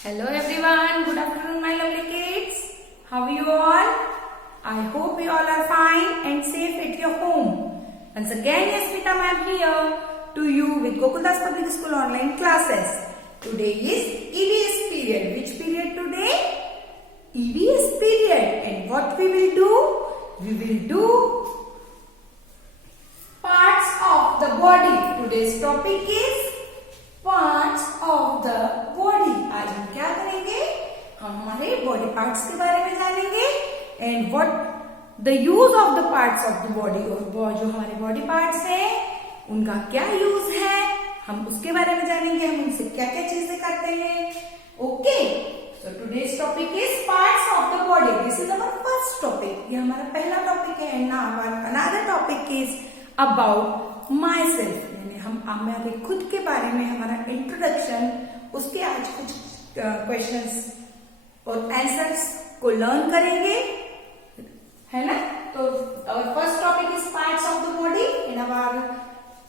Hello everyone, good afternoon my lovely kids. How are you all? I hope you all are fine and safe at your home. Once again, Yasmita ma'am here to you with Gokuldas Public School online classes. Today is EVS period. Which period today? EVS period. And what we will do? We will do parts of the body. Today's topic is parts of the body. आज हम क्या करेंगे? हम हमारे body parts के बारे में जानेंगे and what the use of the parts of the body. और जो हमारे बॉडी पार्ट्स हैं उनका क्या यूज है हम उसके बारे में जानेंगे। हम उनसे क्या क्या चीजें करते हैं। Okay, so today's topic is parts of the body. This is our first topic. ये हमारा पहला टॉपिक है। And now another topic is about my self. हम हमारे खुद के बारे में हमारा इंट्रोडक्शन, उसके आज कुछ क्वेश्चंस और आंसर्स को लर्न करेंगे, है ना। तो our first topic is parts of the body and our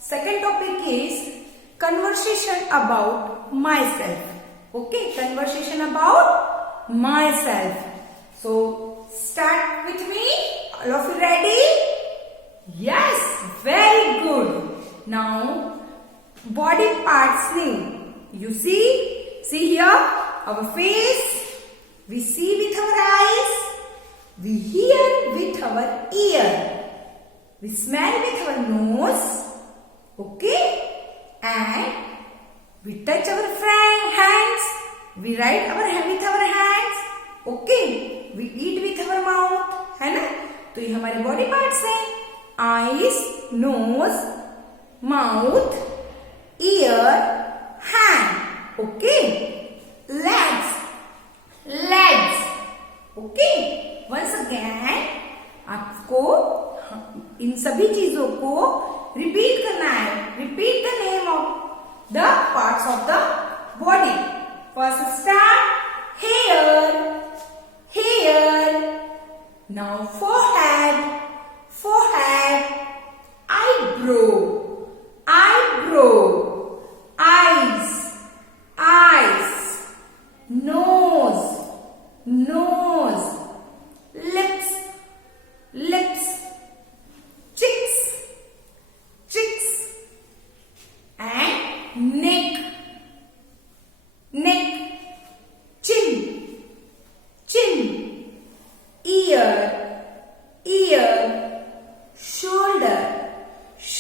second topic is conversation about myself. Okay, conversation about myself. So start with me. All of you ready? Yes, very good. Now, body parts name. You see here our face. We see with our eyes. We hear with our ear. We smell with our nose. Okay, and we touch our hands. We write with our hands. Okay, we eat with our mouth. है ना? तो ये हमारे body parts हैं. Eyes, nose, mouth, ear, hand. Okay, legs. Okay, once again आपको इन सभी चीजों को रिपीट करना है। Repeat the name of the parts of the body. First start hair, now forehead, eyebrow, eyes, nose, lips, cheeks, and neck, chin, ear,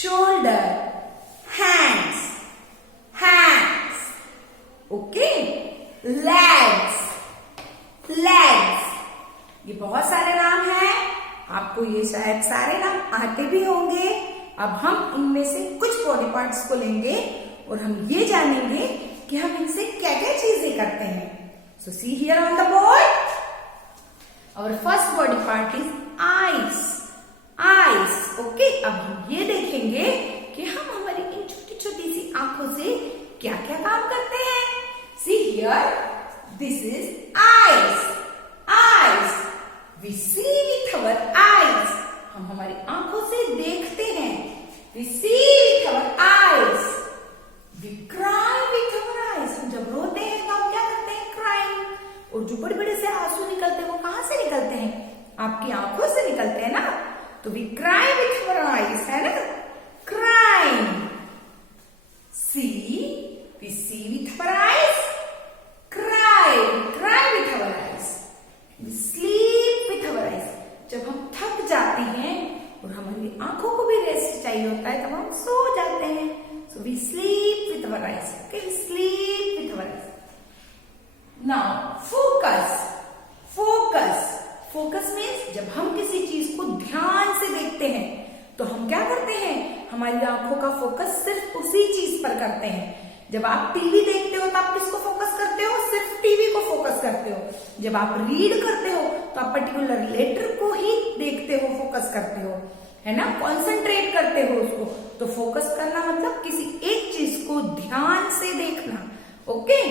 shoulder, hands. Okay, legs. ये बहुत सारे नाम हैं, आपको ये शायद सारे नाम आते भी होंगे। अब हम इनमें से कुछ बॉडी पार्ट्स को लेंगे और हम ये जानेंगे कि हम इनसे क्या क्या चीजें करते हैं। So see here on the board, our first body part is eyes. Okay, अब हम ये देखेंगे कि हम हमारी इन छोटी छोटी सी आंखों से क्या क्या काम करते हैं। See here, this is eyes. We see with our eyes. हम हमारी आंखों से देखते हैं। We see with our eyes. We cry with our eyes. हम जब रोते हैं तो हम क्या करते हैं? क्राइंग। और जो बड़े बड़े से आंसू निकलते हैं वो कहां से निकलते हैं? आपकी आंखों से निकलते हैं ना। तो we cry with our eyes, है ना, crying. We see with our eyes, cry with our eyes, we sleep with our eyes. जब हम थक जाते हैं और हमारी आंखों को भी रेस्ट चाहिए होता है तब हम सो जाते हैं। So we sleep with our eyes. Okay, we sleep with our eyes. Now focus means जब हम किसी चीज को ध्यान से देखते हैं तो हम क्या करते हैं? हमारी आंखों का फोकस सिर्फ उसी चीज पर करते हैं। जब आप टीवी देखते हो तो आप किसको फोकस करते हो? सिर्फ टीवी को फोकस करते हो। जब आप रीड करते हो तो आप पर्टिकुलर लेटर को ही देखते हो, फोकस करते हो, है ना, कॉन्सेंट्रेट करते हो उसको। तो फोकस करना मतलब किसी एक चीज को ध्यान से देखना। Okay,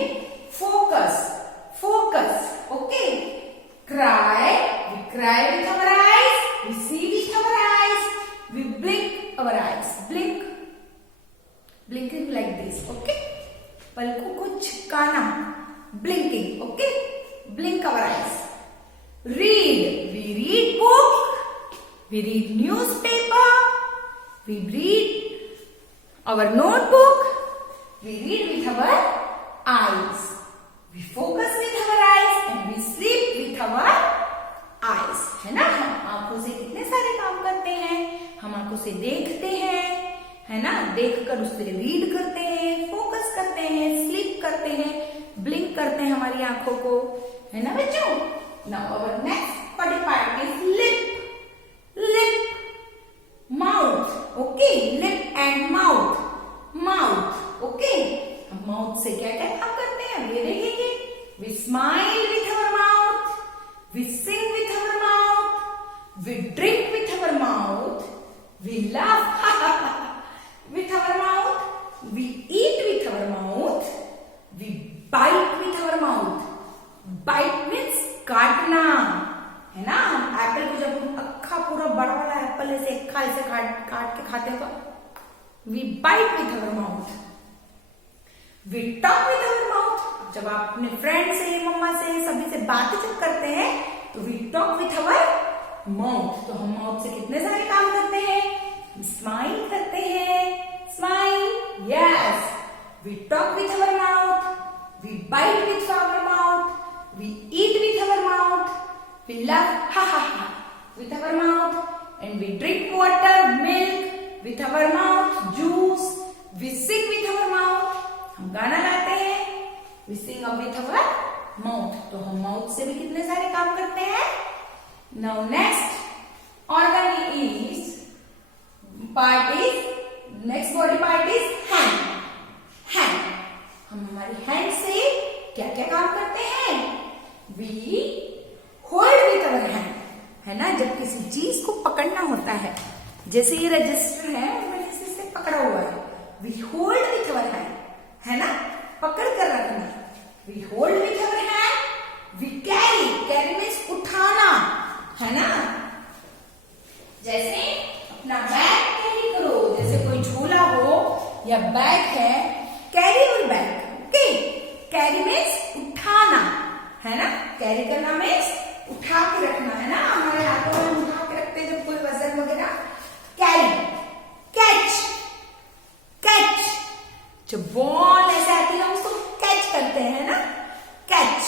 focus. Okay, cry with our eyes, we see with our eyes, we blink our eyes, blinking like this. Okay, पलकों को झपकाना, blinking. Okay, blink our eyes. Read. We read book. We read newspaper. We read our notebook. We read with our eyes. We focus with our eyes and we sleep with our eyes. है ना, हम आंखों से कितने सारे काम करते हैं. हम आंखों से देखते हैं, है ना, देखकर उससे रीड करते हैं, फोकस करते हैं, स्लीप करते हैं, ब्लिंक करते हैं हमारी आंखों को, है ना बच्चों. Now our next body part is lip. Lip, mouth. Okay, lip and mouth. Mouth. Okay, हम माउथ से क्या क्या काम करते हैं ये देखेंगे. We smile with our mouth. We sing with our mouth. We drink with our mouth. We laugh with our mouth. We eat with our mouth. We bite with our mouth. Bite means काटना, है ना. हम Apple को जब हम अक्खा पूरा बड़ा वाला एप्पल ऐसे अक्खा ऐसे काट के खाते हैं तो we bite with our mouth. We talk with our mouth. जब आप अपने फ्रेंड से, मम्मा से, सभी से बातें जब करते हैं तो we talk with our mouth. तो हम माउथ से कितने सारे काम करते हैं. स्माइल करते हैं. Smile, yes. We talk with our mouth. We bite with our mouth. We eat with our mouth. We love ha ha ha with our mouth. And we drink water, milk with our mouth, juice. We sing with our mouth. हम गाना गाते हैं. We sing with our mouth. तो हम mouth से भी कितने सारे काम करते हैं. Now next organ is part is, next body part is hand. Hand. हम हमारी hand से क्या क्या काम करते हैं. We hold with our hand. है ना, जब किसी चीज को पकड़ना होता है, जैसे ये रजिस्टर है मैंने इसे पकड़ा हुआ है. We hold with our hand. है ना, पकड़ कर रखना. We hold with our hand. We carry. Carry means उठाना, है ना. जैसे अपना बैग कैरी करो. जैसे कोई झोला हो या बैग है, कैरी और बैग. ओके, कैरी मीन्स उठाना, है ना. कैरी करना मीन्स उठा के रखना, है ना. हमारे हाथों में उठा के रखते हैं जब कोई वजन वगैरह. कैरी. कैच. कैच, जब बॉल ऐसे आती है उसको कैच करते हैं ना. Catch.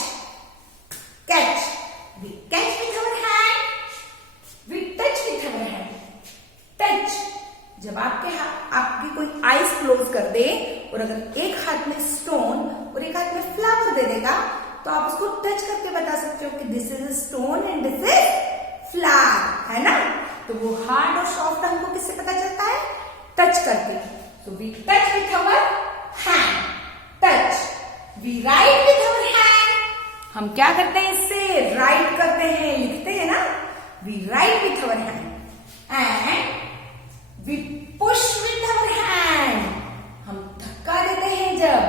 Catch. We catch with our hand. We touch with our hand. Touch, जब आपकी कोई आईज क्लोज कर दे और अगर एक हाथ में स्टोन और एक हाथ में फ्लावर दे देगा तो आप उसको टच करके बता सकते हो कि this is stone and this is flower, है ना. तो वो हार्ड और सॉफ्ट हमको किससे पता चलता है. टच करके. So we touch with our hand. Touch. We write with our hand. हम क्या करते हैं इससे. राइट करते हैं, लिखते हैं ना. We write with our hand. And we push with our hand. हम धक्का देते हैं जब.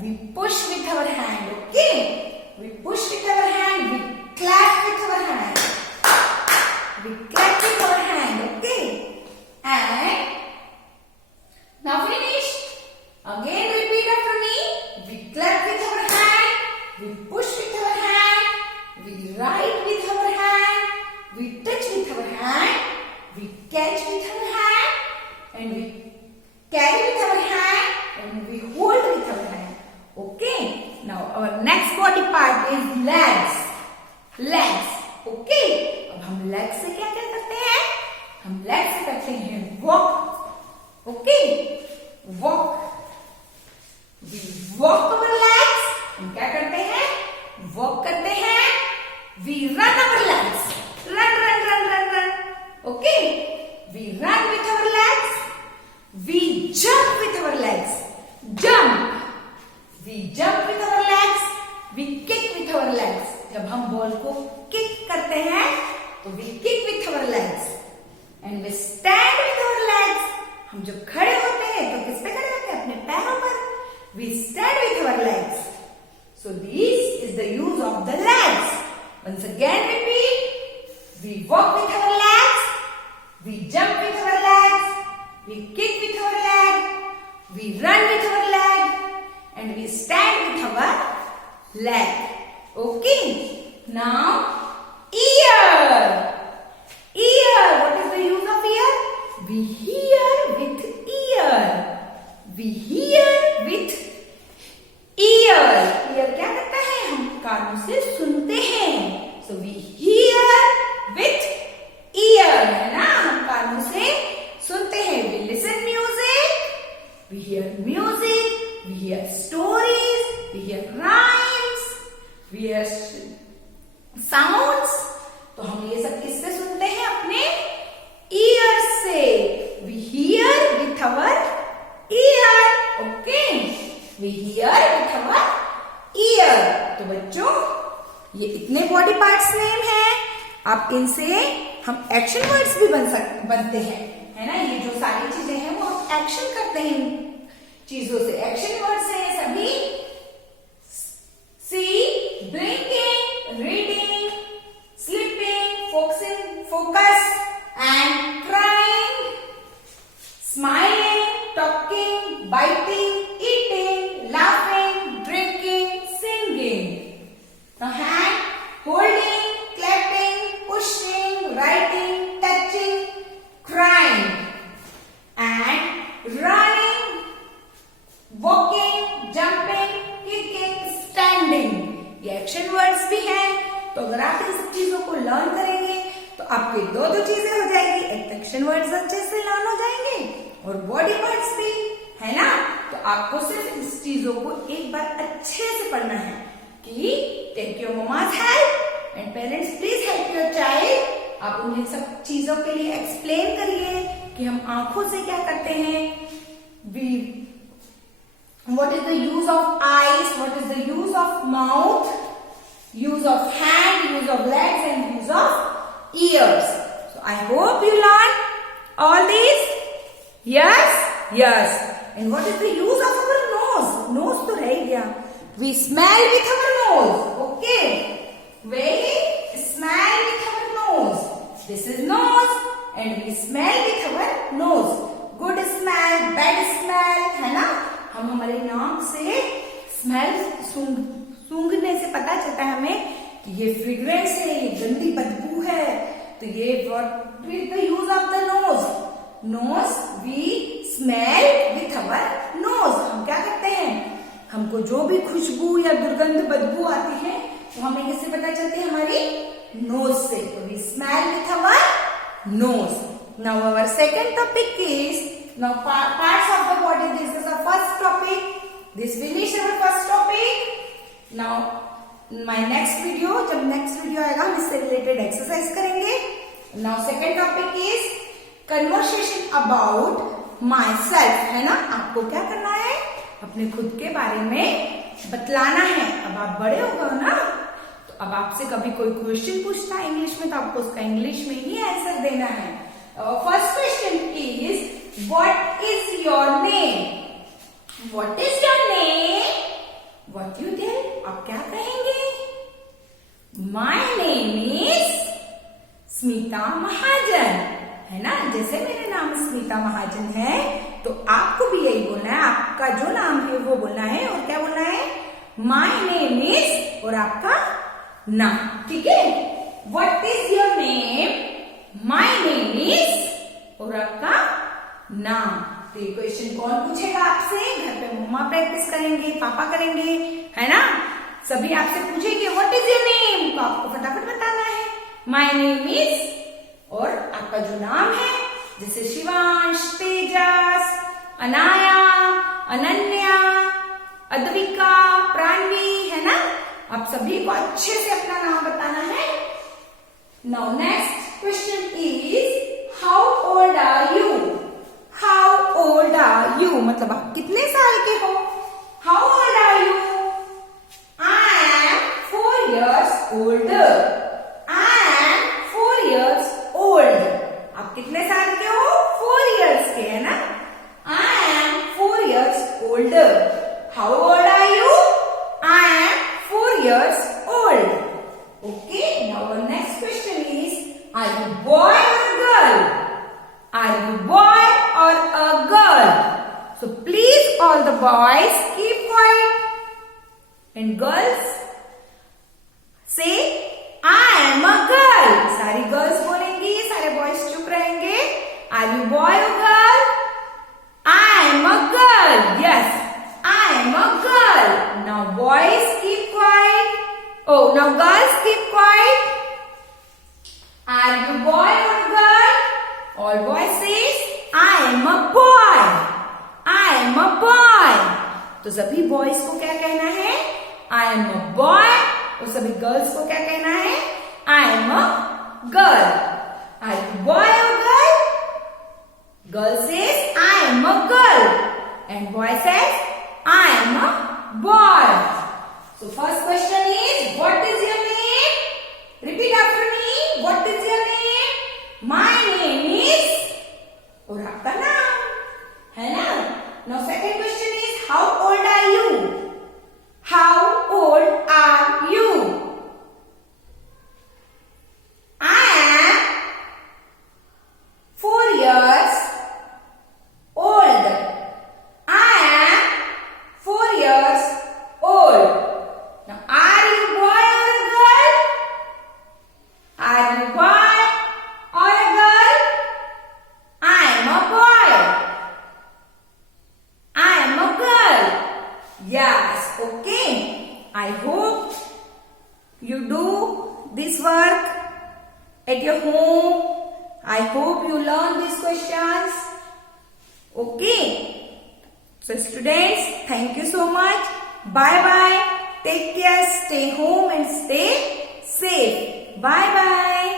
we push with our hand. Okay, we push with our hand. We clap with our hand. We clap with our hand. Okay, and now finish. Again repeat after me. We clap with our hand. We push with our hand. We write with our hand. We touch with our hand. We catch with our hand. And we carry with our hand and we hold with our hand. Okay, now our next body part is legs. Legs. Okay, अब हम legs से क्या क्या करते हैं. हम legs से करते हैं walk. Okay, walk. We walk our legs. हम क्या करते हैं. walk करते हैं. We run our legs. Run, run, run, run, run. Okay, we run with our legs. We jump with our legs. Jump. We jump with our legs. We kick with our legs. जब हम ball को kick करते हैं तो we kick with our legs. And we stand with our legs. हम जब खड़े होते हैं तो किस पे खड़े होते हैं. अपने पैरों पर. We stand with our legs. So this is the use of the legs. Once again repeat. We walk with our legs. We jump with our legs. We kick with our leg. We run with our leg. And we stand with our leg. Okay. Now ear. Ear. What is the use of ear? We hear with ear. We hear with ear. Ear क्या करता है? हम कानों से सुनते हैं. So we hear with ear. है ना? हम कानों से सुनते हैं. We listen music. We hear music. We hear stories. We hear rhymes. We hear sounds. तो हम ये सब किससे सुनते हैं? अपने ear से. We hear with our ear. Okay. We hear with our ear. तो बच्चों ये इतने बॉडी पार्ट्स नेम है. आप इनसे हम एक्शन वर्ड्स भी बनते हैं, है ना. ये जो सारी चीजें हैं वो हम एक्शन करते हैं इन चीजों से. एक्शन वर्ड्स हैं सभी. See, drinking, reading, sleeping, focus and crying, smiling, talking, biting, eating, laughing, drinking, singing. Now hand, holding, clapping, pushing, writing, touching, crying, and running, walking, jumping, kicking, standing. ये action words भी हैं. तो अगर आप इन सब चीजों को लर्न करेंगे तो आपके दो चीजें हो जाएंगी. एक एक्शन वर्ड्स अच्छे से लर्न हो जाएंगे और बॉडी वर्ड्स भी, है ना. तो आपको सिर्फ इस चीजों को एक बार अच्छे से पढ़ना है कि take your mama's help and parents please help your child. आप उन्हें सब चीजों के लिए एक्सप्लेन करिए कि हम आंखों से क्या करते हैं. What is the use of eyes? What is the use of mouth? Use of hand, use of legs, and use of ears. So I hope you learned all these. Yes, yes. And what is the use of our nose? Nose तो है ही क्या? We smell with our nose. Okay. We smell with our nose. This is nose, and we smell with our nose. Good smell, bad smell, है ना. हम हमारे नाक से smell सूंघने से पता चलता है हमें कि ये फ्रेग्रेंस है, ये गंदी बदबू है. तो ये what is the use of the nose. Nose, we smell with our nose. हम क्या करते हैं? हमको जो भी खुशबू या दुर्गंध बदबू आती है तो हमें किससे पता चलती है? हमारी नोज से. तो we smell with our nose. Now our second topic is now parts of the body. This is the first topic. This finish our first topic. Now my next video, जब next video आएगा हम इससे related exercise करेंगे. Now second topic is conversation about myself. है ना. आपको क्या करना है? अपने खुद के बारे में बतलाना है. अब आप बड़े हो गए ना, तो अब आपसे कभी कोई क्वेश्चन पूछता है इंग्लिश में तो आपको उसका इंग्लिश में ही आंसर देना है. First question is what is your name? What is your name? What you tell? आप क्या कहेंगे? My name is स्मिता महाजन. है ना. जैसे मेरा नाम स्मिता महाजन है तो आपको भी यही बोलना है. आपका जो नाम है वो बोलना है. और क्या बोलना है? My name is और आपका नाम. ठीक है. What is your name? My name is और आपका नाम. तो ये क्वेश्चन कौन पूछेगा आपसे? घर पे मम्मा प्रैक्टिस करेंगे, पापा करेंगे, है ना. सभी आपसे पूछेंगे व्हाट इज योर नेम, तो आपको फटाफट बताना है माय नेम इज और आपका जो नाम है. जैसे शिवांश, तेजस, अनाया, अनन्या, अद्विका, प्राणवी, है ना. आप सभी को अच्छे से अपना नाम बताना है. Now next question is how old are you. How old are you? मतलब आप कितने साल के हो? How old are you? I am 4 years old. I am 4 years old. आप कितने साल के हो? 4 years के, है ना. I am 4 years old. How old are you? I am 4 years old. Okay. Now our next question is, are you boy or girl? Are you boy or a girl? So please all the boys keep quiet and girls से I am a girl. सारी girls बोलेंगी, सारे boys चुप रहेंगे। Are you boy और girl? I am a girl. Yes, I am a girl. Now boys keep quiet. Oh, now girls keep quiet. Are you boy or girl? All boys says, I am a boy. I am a boy. तो सभी boys को क्या कहना है? I am a boy. और सभी girls को क्या कहना है? I am a girl. Are you boy or girl? Girl says, I am a girl. And boy says, I am a boy. So first question is, what is your name? Repeat after me. What is your name? My name is, और आपका नाम है ना? Now second question is, how old are you? How old are you? I am 4 years old. I am 4 years old. Now, are you boy or a girl? Are you boy or a girl? I am a boy. I am a girl. Yes, okay. I hope you do this work at your home. I hope you learn these questions. Okay. So students, thank you so much. Bye bye. Take care, stay home and stay safe. Bye bye.